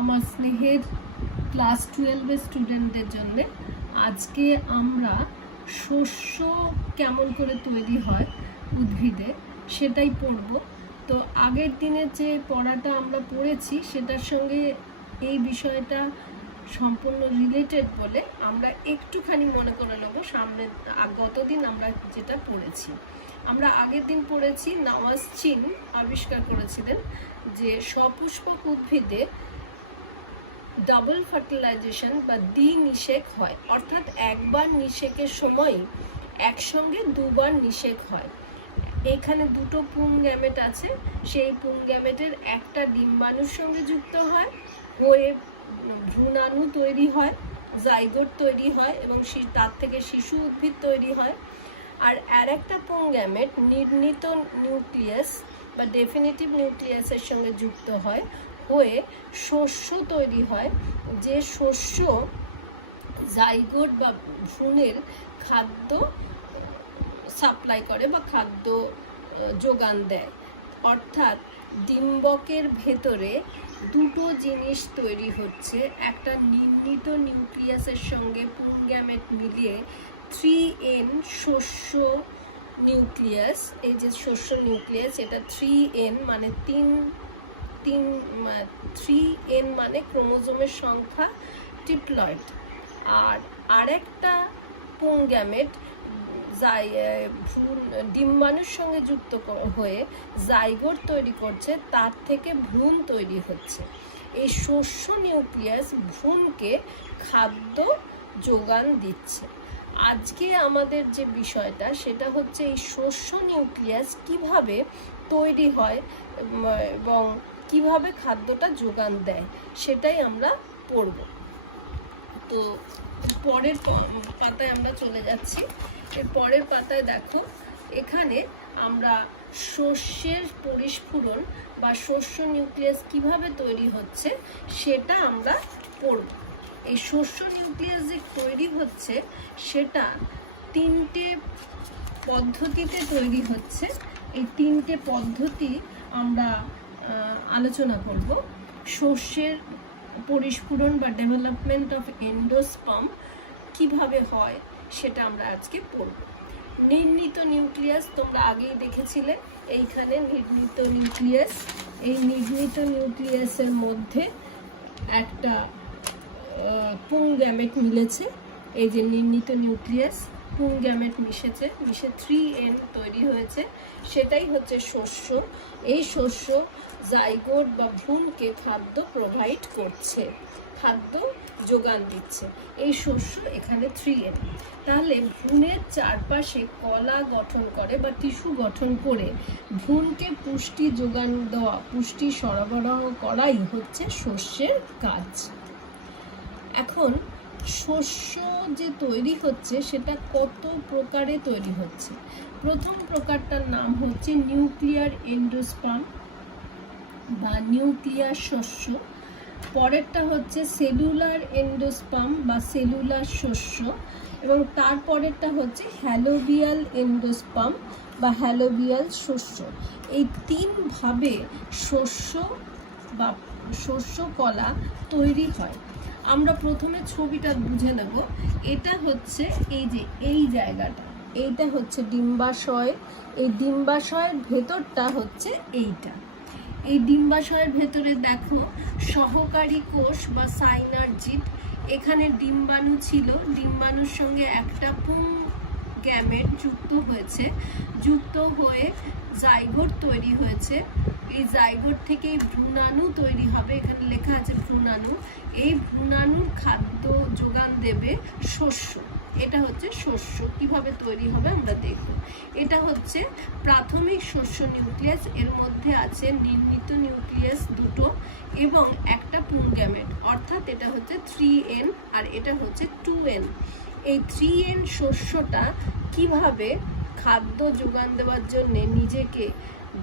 আমার স্নেহের ক্লাস 12 স্টুডেন্টদের জন্য আজকে আমরা শস্য কেমন করে তৈরি হয় উদ্ভিদে সেটাই পড়ব। তো আগের দিনের যে পড়াটা আমরা পড়েছি সেটার সঙ্গে এই বিষয়টা সম্পূর্ণ রিলেটেড বলে আমরা একটুখানি মনে করে নেব সামনে। গতদিন আমরা যেটা পড়েছি, আমরা আগের দিন পড়েছি নওয়াজ চিন আবিষ্কার করেছিলেন যে সপুষ্পক উদ্ভিদে ডাবল ফার্টিলাইজেশন বা দ্বিনিষেক হয়, অর্থাৎ একবার নিষেকের সময় একসঙ্গে দুবার নিষেক হয়। এখানে দুটো পুং গ্যামেট আছে, সেই পুং গ্যামেটের একটা ডিম্বাণুর সঙ্গে যুক্ত হয়, হয়ে ভ্রূণাণু তৈরি হয়, জাইগোট তৈরি হয় এবং তার থেকে শিশু উদ্ভিদ তৈরি হয়। আর একটা পুং গ্যামেট নির্ণীত নিউক্লিয়াস বা ডেফিনিটিভ নিউক্লিয়াসের সঙ্গে যুক্ত হয়, হয়ে শস্য তৈরি হয়, যে শস্য জাইগোট বা ভ্রূণের খাদ্য সাপ্লাই করে বা খাদ্য যোগান দেয়। অর্থাৎ ডিম্বকের ভেতরে দুটো জিনিস তৈরি হচ্ছে, একটা নির্ণীত নিউক্লিয়াসের সঙ্গে পুং গ্যামেট মিলিয়ে 3N শস্য নিউক্লিয়াস। এই যে শস্য নিউক্লিয়াস, এটা 3N মানে 3N মানে ক্রোমোজোমের সংখ্যা ট্রিপ্লয়েড। আর আরেকটা পুং গ্যামেট ডিম্বাণুর সঙ্গে যুক্ত হয়ে জাইগোট তৈরি করছে, তার থেকে ভ্রূণ তৈরি হচ্ছে। এই শস্য নিউক্লিয়াস ভ্রূণকে খাদ্য যোগান দিচ্ছে। আজকে আমাদের যে বিষয়টা সেটা হচ্ছে এই শস্য নিউক্লিয়াস কিভাবে তৈরি হয় এবং কিভাবে খাদ্যটা যোগান দেয় সেটাই আমরা পড়ব। তো পরের পাতায় আমরা চলে যাচ্ছি। এর পরের পাতায় দেখো, এখানে আমরা শস্যের পরিস্ফুরণ বা শস্য নিউক্লিয়াস কিভাবে তৈরি হচ্ছে সেটা আমরা পড়ব। এই শস্য নিউক্লিয়াস যে তৈরি হচ্ছে সেটা তিনটে পদ্ধতিতে তৈরি হচ্ছে। এই তিনটে পদ্ধতি আমরা আলোচনা করব। শস্যের পরিস্ফুরণ বা ডেভেলপমেন্ট অফ এন্ডোস্পার্ম কিভাবে হয় সেটা আমরা আজকে পড়ব। নির্ণীত নিউক্লিয়াস তোমরা আগেই দেখেছিলে, এইখানে নির্ণীত নিউক্লিয়াস। এই নির্ণীত নিউক্লিয়াসের মধ্যে একটা পুং গ্যামেট মিলেছে। এই যে নির্ণীত নিউক্লিয়াস, পুং গ্যামেট মিশে 3N তৈরি হয়েছে, সেটাই হচ্ছে শস্য। এই শস্য জাইগোট বা ভ্রূণকে খাদ্য প্রোভাইড করছে, খাদ্য যোগান দিচ্ছে। এই শস্য এখানে 3N। তাহলে ভ্রূণের চারপাশে কলা গঠন করে বা টিস্যু গঠন করে ভ্রূণকে পুষ্টি যোগান দেওয়া, পুষ্টি সরবরাহ করাই হচ্ছে শস্যের কাজ। এখন শস্য যে তৈরি হচ্ছে সেটা কত প্রকারে তৈরি হচ্ছে। প্রথম প্রকারটার নাম হচ্ছে নিউক্লিয়ার এন্ডোস্পার্ম বা নিউক্লিয়ার শস্য। পরেরটা হচ্ছে সেলুলার এন্ডোস্পার্ম বা সেলুলার শস্য, এবং তারপরেরটা হচ্ছে হ্যালোবিয়াল এন্ডোস্পার্ম বা হ্যালোবিয়াল শস্য। এই তিনভাবে শস্য বা শস্য কলা তৈরি হয়। আমরা প্রথমে ছবিটা বুঝে নেব। এটা হচ্ছে এই যে এই জায়গাটা, এইটা হচ্ছে ডিম্বাশয়। এই ডিম্বাশয়ের ভেতরটা হচ্ছে এইটা। এই ডিম্বাশয়ের ভেতরে দেখো সহকারী কোষ বা সাইনার্জিড। এখানে ডিম্বাণু ছিল, ডিম্বাণুর সঙ্গে একটা পুং গ্যামেট যুক্ত হয়েছে, যুক্ত হয়ে জাইগোট তৈরি হয়েছে। এই জাইগোট থেকেই ভ্রূণাণু তৈরি হবে, এখানে লেখা আছে ভ্রূণাণু। এই ভ্রূণাণুর খাদ্য যোগান দেবে শস্য। এটা হচ্ছে শস্য কিভাবে তৈরি হবে আমরা দেখব। এটা হচ্ছে প্রাথমিক শস্য নিউক্লিয়াস, এর মধ্যে আছে নির্ণীত নিউক্লিয়াস দুটো এবং একটা পুং গ্যামেট, অর্থাৎ এটা হচ্ছে 3N আর এটা হচ্ছে 2N। এই 3N শস্যটা কিভাবে খাদ্য যোগান দেওয়ার জন্য নিজেকে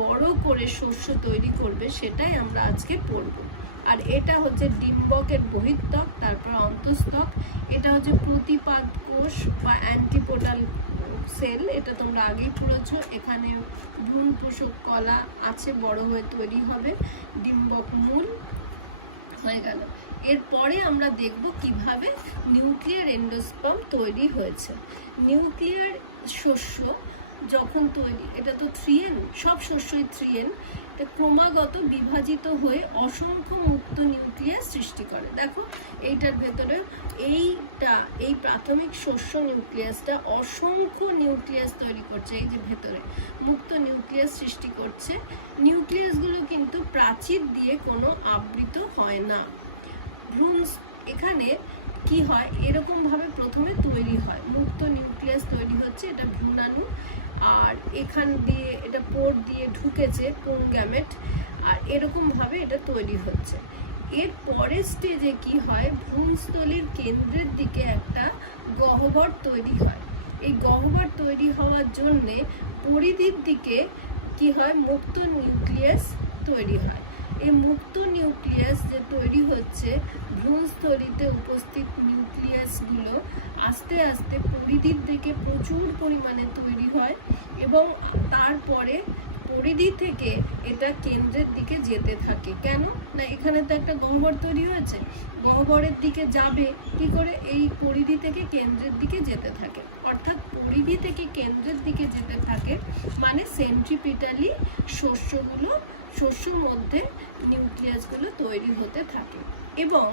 বড় করে শস্য তৈরি করবে সেটাই আমরা আজকে পড়ব। আর এটা হচ্ছে ডিম্বকের বহিঃত্বক, তারপর অন্তঃস্থক। এটা হচ্ছে প্রতিপাদ কোষ বা অ্যান্টিপোডাল সেল, এটা তোমরা আগেই পড়েছো। এখানে ভ্রূণ পোষক কলা আছে, বড় হয়ে তৈরি হবে ডিম্বক মূল। হয়ে গেল। এরপরে আমরা দেখব কিভাবে নিউক্লিয়ার এন্ডোস্পার্ম তৈরি হয়েছে। নিউক্লিয়ার শস্য যখন তৈরি, এটা তো 3N, সব শস্যই 3N, এটা ক্রমাগত বিভাজিত হয়ে অসংখ্য মুক্ত নিউক্লিয়াস সৃষ্টি করে। দেখো এইটার ভেতরে এই প্রাথমিক শস্য নিউক্লিয়াসটা অসংখ্য নিউক্লিয়াস তৈরি করছে, এই যে ভেতরে মুক্ত নিউক্লিয়াস সৃষ্টি করছে। নিউক্লিয়াসগুলো কিন্তু প্রাচীর দিয়ে কোনো আবৃত হয় না। ভ্রূণ এখানে কি হয়, এরকম ভাবে প্রথমে তৈরি হয়, মুক্ত নিউক্লিয়াস তৈরি হচ্ছে, এটা ভ্রূণাণু, আর এখান দিয়ে এটা পোর দিয়ে ঢুকেছে কোন গ্যামেট, আর এরকম ভাবে এটা তৈরি হচ্ছে। এর পরের স্টেজে কি হয়, ভ্রূণস্থলীর কেন্দ্রের দিকে একটা গহ্বর তৈরি হয়। এই গহ্বর তৈরি হওয়ার জন্যে পরিধির দিকে কি হয়, মুক্ত নিউক্লিয়াস তৈরি হয়। এই মুক্ত নিউক্লিয়াস যে তৈরি হচ্ছে, ভ্রূণস্থলীতে উপস্থিত নিউক্লিয়াসগুলো আস্তে আস্তে পরিধির দিকে প্রচুর পরিমাণে তৈরি হয় এবং তারপরে পরিধি থেকে এটা কেন্দ্রের দিকে যেতে থাকে। কেন না, এখানে তো একটা গহ্বর তৈরি হয়েছে, গহ্বরের দিকে যাবে কি করে, এই পরিধি থেকে কেন্দ্রের দিকে যেতে থাকে, অর্থাৎ পরিধি থেকে কেন্দ্রের দিকে যেতে থাকে, মানে সেন্ট্রিপিটালি শস্যর মধ্যে নিউক্লিয়াসগুলো তৈরি হতে থাকে এবং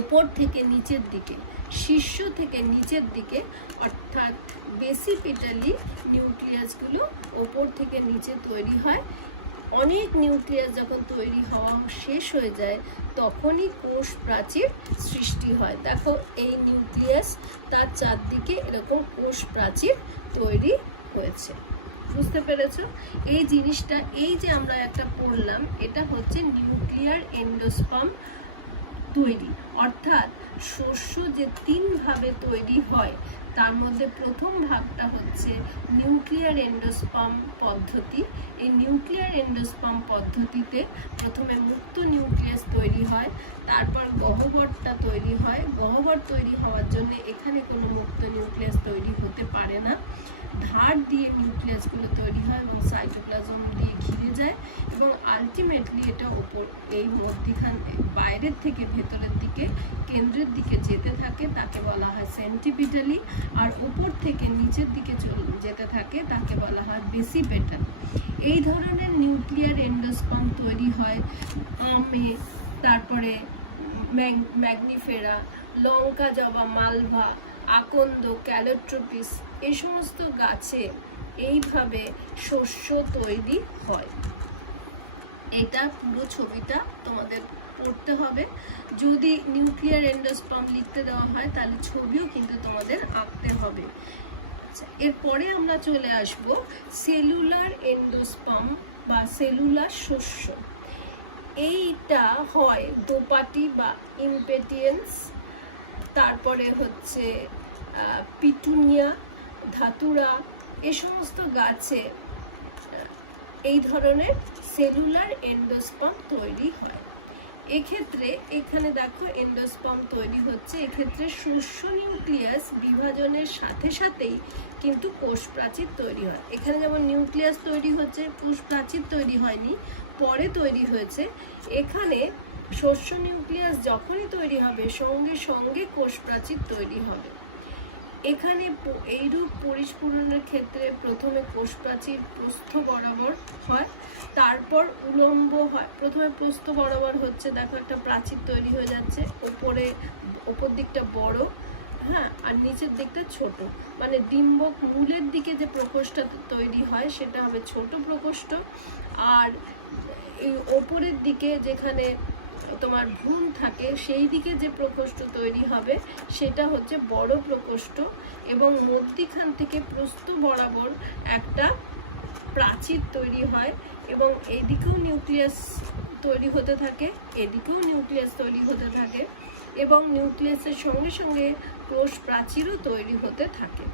উপর থেকে নিচের দিকে, শীর্ষ থেকে নিচের দিকে, অর্থাৎ বেসিপিটালি নিউক্লিয়াসগুলো উপর থেকে নিচে তৈরি হয়। অনেক নিউক্লিয়াস যখন তৈরি হওয়া শেষ হয়ে যায় তখনই কোষ প্রাচীর সৃষ্টি হয়। দেখো এই নিউক্লিয়াস, তার চারদিকে এরকম কোষ প্রাচীর তৈরি হয়েছে। বুঝতে পেরেছ? এই জিনিসটা, এই যে আমরা একটা পড়লাম, এটা হচ্ছে নিউক্লিয়ার এন্ডোস্পার্ম তৈরি, অর্থাৎ শস্য যে 3 ভাবে তৈরি হয় তার মধ্যে প্রথম ভাগটা হচ্ছে নিউক্লিয়ার এন্ডোস্পার্ম পদ্ধতি। এই নিউক্লিয়ার এন্ডোস্পার্ম পদ্ধতিতে প্রথমে মুক্ত নিউক্লিয়াস তৈরি হয়, তারপর গহ্বরটা তৈরি হয়। গহ্বর তৈরি হওয়ার জন্য এখানে কোনো মুক্ত নিউক্লিয়াস তৈরি হতে পারে না, ধার দিয়ে নিউক্লিয়াসগুলো তৈরি হয় এবং সাইটোপ্লাজম দিয়ে ঘিরে যায় এবং আলটিমেটলি এটা এই মধ্যখান বাইরের থেকে ভেতরের দিকে কেন্দ্রের দিকে যেতে থাকে, তাকে বলা হয় সেন্ট্রিপিটালি, আর উপর থেকে নিচের দিকে যেতে থাকে তাকে বলা হয় বেসিপেটাল। এই ধরনের নিউক্লিয়ার এন্ডোস্পার্ম তৈরি হয় আমে, তারপরে ম্যাগনিফেরা, লঙ্কা জবা, মালভা, আকন্দ, ক্যালোট্রোপিস, এই সমস্ত গাছে এইভাবে শস্য তৈরি হয়। এটা পুরো ছবিটা তোমাদের পড়তে হবে। যদি নিউক্লিয়ার এন্ডোস্পার্ম লিখতে দেওয়া হয় তাহলে ছবিও কিন্তু তোমাদের আঁকতে হবে। আচ্ছা, এরপরে আমরা চলে আসব সেলুলার এন্ডোস্পার্ম বা সেলুলার শস্য। এইটা হয় দোপাটি বা ইমপেটিয়েন্স, তারপরে হচ্ছে পিটুনিয়া, ধাতুরা, এ সমস্ত গাছে এই ধরনের সেলুলার এন্ডোস্পার্ম তৈরি হয়। এক্ষেত্রে এখানে দেখো এন্ডোস্পার্ম তৈরি হচ্ছে, এক্ষেত্রে শস্য নিউক্লিয়াস বিভাজনের সাথে সাথেই কিন্তু কোষ প্রাচীর তৈরি হয়। এখানে যেমন নিউক্লিয়াস তৈরি হচ্ছে, কোষ প্রাচীর তৈরি হয়নি, পরে তৈরি হয়েছে। এখানে শস্য নিউক্লিয়াস যখনই তৈরি হবে সঙ্গে সঙ্গে কোষ প্রাচীর তৈরি হবে। এখানে এইরূপ পরিস্ফুরণের ক্ষেত্রে প্রথমে কোষ প্রাচীর প্রস্থ বরাবর হয়, তারপর উলম্ব হয়। প্রথমে প্রস্থ বরাবর হচ্ছে, দেখো একটা প্রাচীর তৈরি হয়ে যাচ্ছে, ওপর দিকটা বড়, হ্যাঁ, আর নিচের দিকটা ছোট, মানে ডিম্বক মূলের দিকে যে প্রকোষ্ঠটা তৈরি হয় সেটা হবে ছোট প্রকোষ্ঠ, আর এই ওপরের দিকে যেখানে তোমার ভ্রূণ থাকে সেই দিকে যে প্রকোষ্ঠ তৈরি হবে সেটা হচ্ছে বড় প্রকোষ্ঠ, এবং মধ্যিখান থেকে প্রস্থ বরাবর একটা প্রাচীর তৈরি হয় এবং এদিকেও নিউক্লিয়াস তৈরি হতে থাকে, এদিকেও নিউক্লিয়াস তৈরি হতে থাকে এবং নিউক্লিয়াসের সঙ্গে সঙ্গে কোষ প্রাচীরও তৈরি হতে থাকে।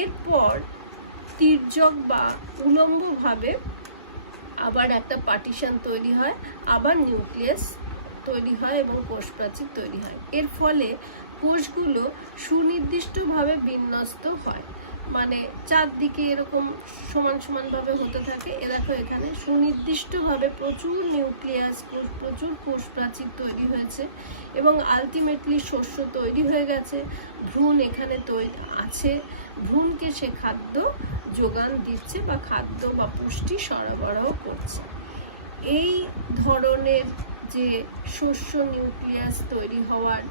এরপর তির্যক বা উলম্বভাবে আবার একটা পার্টিশন তৈরি হয়, আবার নিউক্লিয়াস তৈরি হয় এবং কোষ প্রাচীর তৈরি হয়। এর ফলে কোষগুলো সুনির্দিষ্টভাবে বিন্যস্ত হয়। মানে চারদিকে এরকম সমান সমানভাবে হতে থাকে। এ দেখো এখানে সুনির্দিষ্টভাবে প্রচুর নিউক্লিয়াস, প্রচুর কোষ প্রাচীর তৈরি হয়েছে এবং আলটিমেটলি শস্য তৈরি হয়ে গেছে। ভ্রূণ এখানে তৈরি আছে, ভ্রূণকে সে খাদ্য যোগান দিচ্ছে বা খাদ্য বা পুষ্টি সরবরাহ করছে। এই ধরনের যে শস্য নিউক্লিয়াস তৈরি হওয়ার,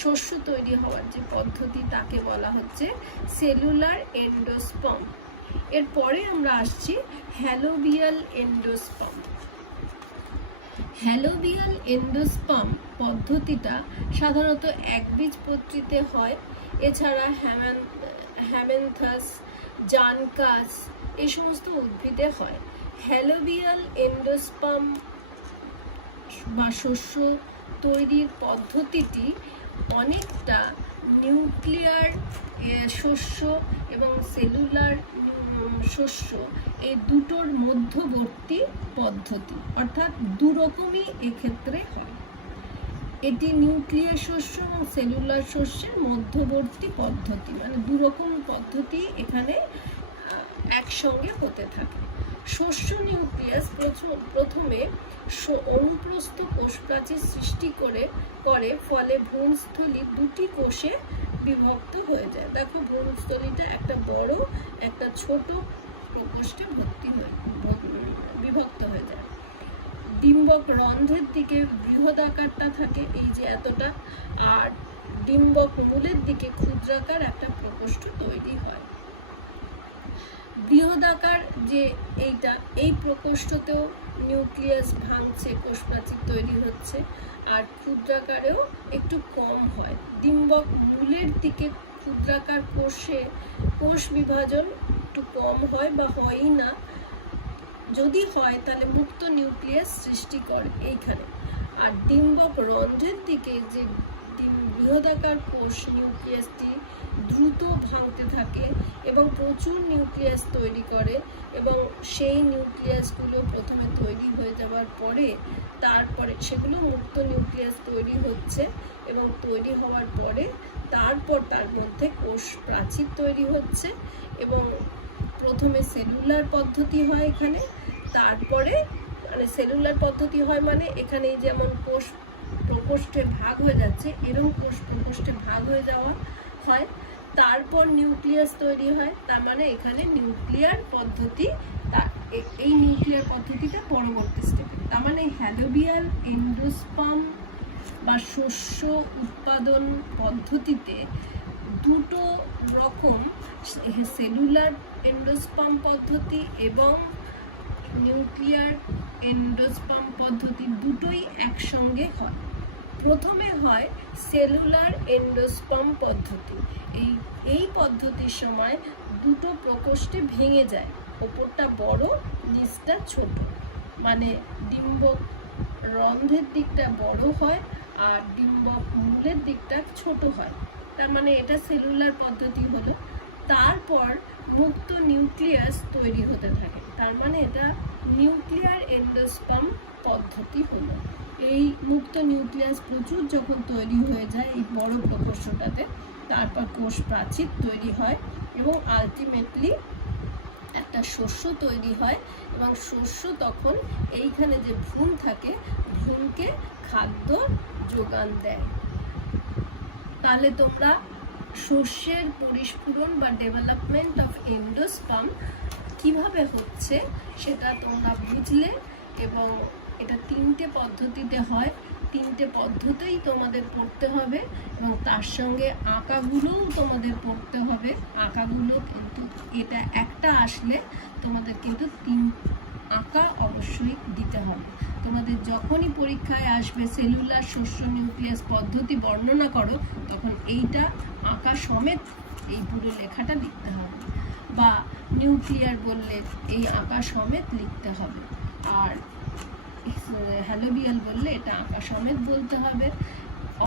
শস্য তৈরি হওয়ার যে পদ্ধতি, তাকে বলা হচ্ছে সেলুলার এন্ডোস্পার্ম। এরপরে আমরা আসছি হ্যালোবিয়াল এন্ডোস্পার্ম। হ্যালোবিয়াল এন্ডোস্পার্ম পদ্ধতিটা সাধারণত একবীজপত্রীতে হয়। এছাড়া হ্যামেন্থাস, জানকাস এই সমস্ত উদ্ভিদে হয়। হ্যালোবিয়াল এন্ডোস্পার্ম বা শস্য তৈরির পদ্ধতিটি অনেকটা নিউক্লিয়ার শস্য এবং সেলুলার শস্য এই দুটোর মধ্যবর্তী পদ্ধতি, অর্থাৎ দুরকমই এক্ষেত্রে হয়। এটি নিউক্লিয়ার শস্য এবং সেলুলার শস্যের মধ্যবর্তী পদ্ধতি, মানে দুরকম পদ্ধতি এখানে একসঙ্গে হতে থাকে। শস্য নিউক্লিয়াস প্রথমে অনুপ্রস্থ কোষ প্রাচীর সৃষ্টি করে ফলে ভ্রূণস্থলী দুটি কোষে বিভক্ত হয়ে যায়। দেখো ভ্রূণস্থলীটা একটা বড় একটা ছোট প্রকোষ্ঠে বিভক্ত হয়ে যায়। ডিম্বক রন্ধ্রের দিকে বৃহদাকারটা থাকে, এই যে এতটা, আর ডিম্বক মূলের দিকে ক্ষুদ্রাকার একটা প্রকোষ্ঠ তৈরি হয়। বৃহদাকার যে এইটা, এই প্রকোষ্ঠতেও নিউক্লিয়াস ভাঙছে, কোষ প্রাচীর তৈরি হচ্ছে, আর ক্ষুদ্রাকারেও একটু কম হয়। ডিম্বক মূলের দিকে ক্ষুদ্রাকার কোষ বিভাজন একটু কম হয় বা হয়ই না, যদি হয় তাহলে মুক্ত নিউক্লিয়াস সৃষ্টি করে এইখানে। আর ডিম্বক রন্ধ্রের দিকে যে বৃহদাকার কোষ নিউক্লিয়াসটি দ্রুত ভাঙতে থাকে এবং প্রচুর নিউক্লিয়াস তৈরি করে, এবং সেই নিউক্লিয়াসগুলো প্রথমে তৈরি হয়ে যাওয়ার পরে তারপরে সেগুলো মুক্ত নিউক্লিয়াস তৈরি হচ্ছে, এবং তৈরি হওয়ার পরে তারপর তার মধ্যে কোষ প্রাচীর তৈরি হচ্ছে, এবং প্রথমে সেলুলার পদ্ধতি হয় এখানে, তারপরে মানে সেলুলার পদ্ধতি হয় মানে এখানে যেমন কোষ প্রকোষ্ঠে ভাগ হয়ে যাচ্ছে, এরকম কোষ প্রকোষ্ঠে ভাগ হয়ে যাওয়া হয়, তারপর নিউক্লিয়াস তৈরি হয়। তার মানে এখানে নিউক্লিয়ার পদ্ধতি, এই নিউক্লিয়ার পদ্ধতিটা পরবর্তী স্টেপে। তার মানে হ্যালোবিয়াল এন্ডোস্পার্ম বা শস্য উৎপাদন পদ্ধতিতে দুটো রকম, সেলুলার এন্ডোস্পার্ম পদ্ধতি এবং নিউক্লিয়ার এন্ডোস্পার্ম পদ্ধতি দুটোই একসঙ্গে হয়। প্রথমে হয় সেলুলার এন্ডোস্পার্ম পদ্ধতি। এই পদ্ধতির সময় দুটো প্রকোষ্ঠে ভেঙে যায়, ওপরটা বড় নিচটা ছোট, মানে ডিম্বক রন্ধ্রের দিকটা বড় হয় আর ডিম্বক মূলের দিকটা ছোট হয়। তার মানে এটা সেলুলার পদ্ধতি হলো। তারপর মুক্ত নিউক্লিয়াস তৈরি হতে থাকে, তার মানে এটা নিউক্লিয়ার এন্ডোস্পার্ম পদ্ধতি হলো। এই মুক্ত নিউক্লিয়াস প্রচুর যখন তৈরি হয়ে যায় এই বড় প্রকোষ্ঠটাতে, তারপর কোষ প্রাচীর তৈরি হয় এবং আলটিমেটলি একটা শস্য তৈরি হয়, এবং শস্য তখন এইখানে যে ভ্রূণ থাকে, ভ্রূণকে খাদ্য যোগান দেয়। তাহলে তোমরা শস্যের পরিস্ফুরণ বা ডেভেলপমেন্ট অফ এন্ডোস্পার্ম কিভাবে হচ্ছে সেটা তোমরা বুঝলে, এবং এটা তিনটে পদ্ধতিতে হয়, তিনটে পদ্ধতিই তোমাদের পড়তে হবে, এবং তার সঙ্গে আঁকাগুলোও তোমাদের পড়তে হবে। আঁকাগুলো কিন্তু এটা একটা আসলে তোমাদের কিন্তু তিন আঁকা অবশ্যই দিতে হবে। তোমাদের যখনই পরীক্ষায় আসবে সেলুলার শস্য নিউক্লিয়াস পদ্ধতি বর্ণনা করো, তখন এইটা আঁকা সমেত এই পুরো লেখাটা লিখতে হবে, বা নিউক্লিয়ার বললে এই আঁকা সমেত লিখতে হবে, আর হ্যালোবিয়াল বললে এটা আঁকা সমেত বলতে হবে।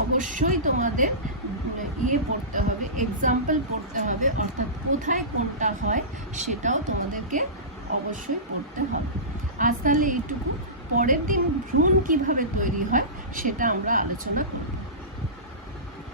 অবশ্যই তোমাদের পড়তে হবে, এক্সাম্পল পড়তে হবে, অর্থাৎ কোথায় কোনটা হয় সেটাও তোমাদেরকে অবশ্যই পড়তে হবে। আজ তাহলে এইটুকু, পরের দিন ভ্রূণ কিভাবে তৈরি হয় সেটা আমরা আলোচনা করব।